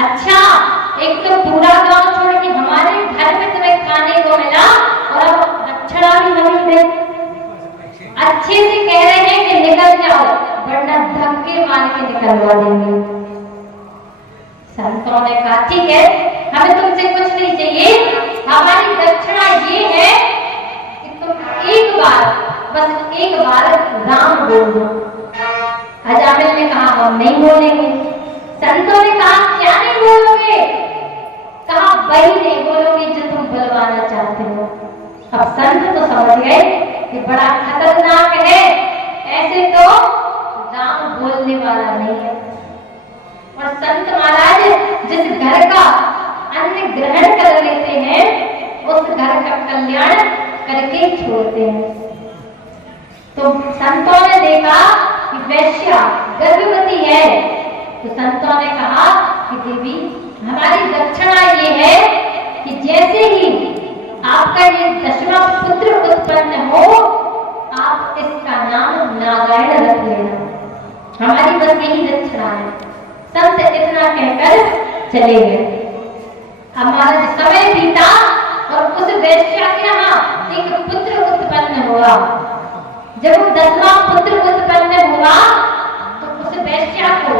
अच्छा, एक तो पूरा गांव छोड़ के हमारे घर में तुम्हें अच्छे से कह रहे हैं कि निकल जाओ, वरना धक्के मार के निकलवा देंगे। संतों ने कहा ठीक है, हमें तुमसे कुछ नहीं चाहिए, हमारी दक्षिणा ये है कि तुम एक बार, बस एक बार राम बोल दो। अजामिल ने कहा हम नहीं बोलेंगे। संतों ने कहा क्या नहीं बोलोगे? कहा वही नहीं बोलोगे जो तुम बुलवाना चाहते हो। अब संत तो समझ गए कि बड़ा खतरनाक है, ऐसे तो राम बोलने वाला नहीं है। और संत महाराज जिस घर का अन्न ग्रहण कर लेते हैं, उस घर का कल्याण करके छोड़ते हैं। तो संतों ने देखा कि वैश्या गर्भवती है, तो संतों ने कहा कि देवी हमारी दक्षिणा ये है कि जैसे ही आपका ये 10वां पुत्र उत्पन्न हो, आप इसका नाम नारायण रख लेना, हमारी बस यही दक्षिणा है। संत इतना कहकर चले गए। हमारा समय बीता और उस वैश्या के यहाँ एक पुत्र उत्पन्न हुआ। जब 10वां पुत्र उत्पन्न हुआ तो उस वैश्या को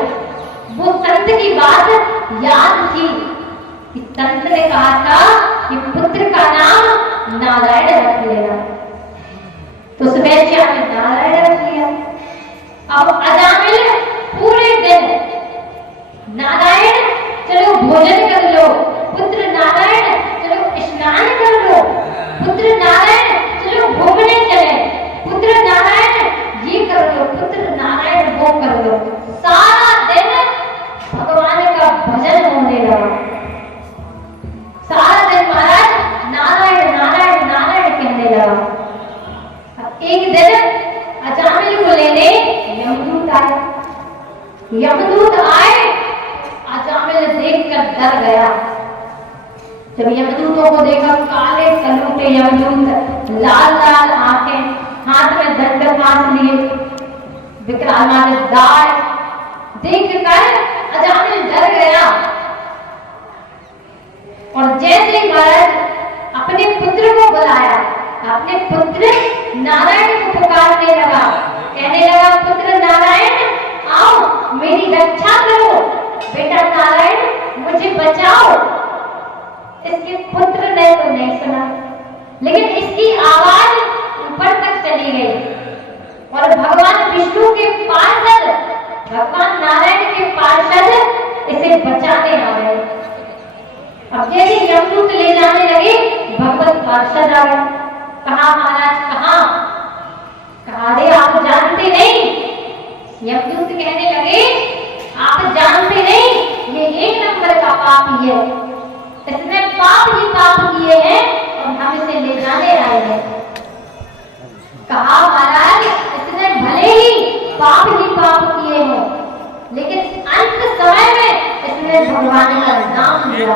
वो संत की बात याद थी कि संत ने कहा था कि पुत्र का नाम नारायण रख लेना, तो उस वैश्या ने नारायण रख लिया। अब अजामिल पूरे दिन नारायण चलो भोजन कर लो, पुत्र नारायण चलो स्नान कर लो, पुत्र नारायण चलो घूमने चले, पुत्र नारायण ये कर लो, पुत्र नारायण वो कर लो। सारा दिन भगवान का भजन होने लगा। सारा दिन महाराज नारायण नारायण नारायण कहने लगा। एक दिन अजामिल को लेने यमदूत आए। यमदूत आए, अजामिल देखकर डर गया। जब यमदूतों को देखा, काले कलूटे यमदूत, लाल लाल आंखें, हाथ में दंड फांस लिए, विकराल दाढ़, देखकर अजामिल डर गया। और जैसे ही महाराज अपने पुत्र को बुलाया, अपने पुत्र नारायण को पुकारने लगा, कहने लगा पुत्र नारायण आओ मेरी रक्षा करो, बेटा नारायण मुझे बचाओ। इसके पुत्र ने तो नहीं सुना, लेकिन इसकी आवाज ऊपर तक चली गई और भगवान विष्णु के पार्षद, भगवान नारायण के पार्षद इसे बचाने आ गए। अब जैसे यमदूत ले जाने लगे, भगवत पार्षद आ गए। कहा महाराज कहाँ? कहा अरे आप जानते नहीं। यमदूत कहने लगे आप जानते नहीं, ये 1 नंबर का पापी है, इसने पाप ही पाप किए हैं और हम इसे ले जाने आए हैं। कहा महाराज इसने भले ही पाप किए हैं, लेकिन अंत समय में इसने भगवान का नाम लिया।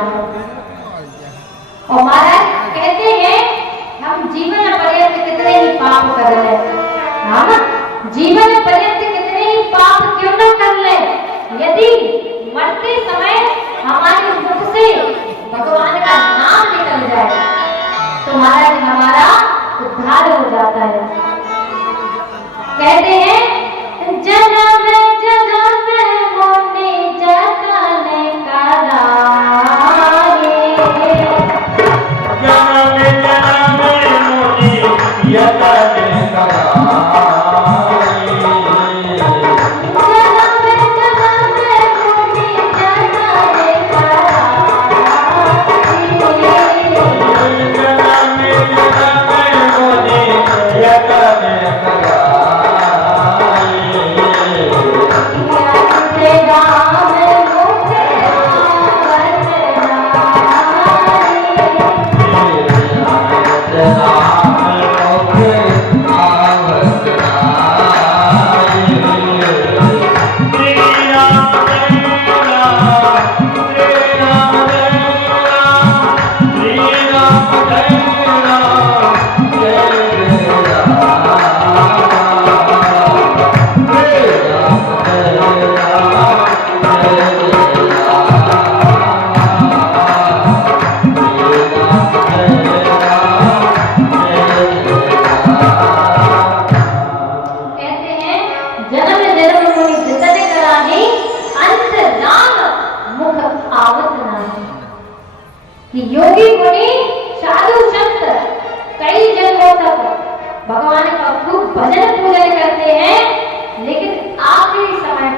और महाराज कहते हैं हम जीवन पर्यंत कितने ही पाप कर ले, हम जीवन पर्यंत कितने ही पाप क्यों न कर ले, यदि मरते समय हमारे मुख से भगवान का नाम निकल जाए तो महाराज हमारा उद्धार हो जाता है। कहते हैं जन्म जन्म मोने जतन कराए, जन्म जन्म मोने जतन कराए,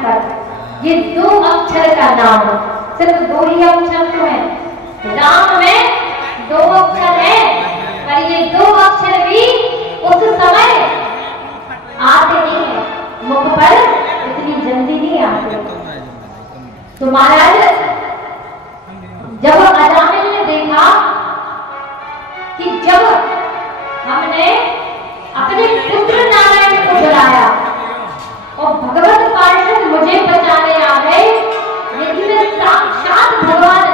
पर। ये 2 अक्षर का नाम, सिर्फ 2 ही अक्षर तो है। राम में 2 अक्षर है, पर ये 2 अक्षर भी उस समय आते नहीं है मुख पर, इतनी जल्दी नहीं आते। तो महाराज जब अजामिल ने देखा कि जब हमने अपने पुत्र नारायण को बुलाया और भगवत पार्षद मुझे बचाने आ गए, लेकिन साक्षात भगवान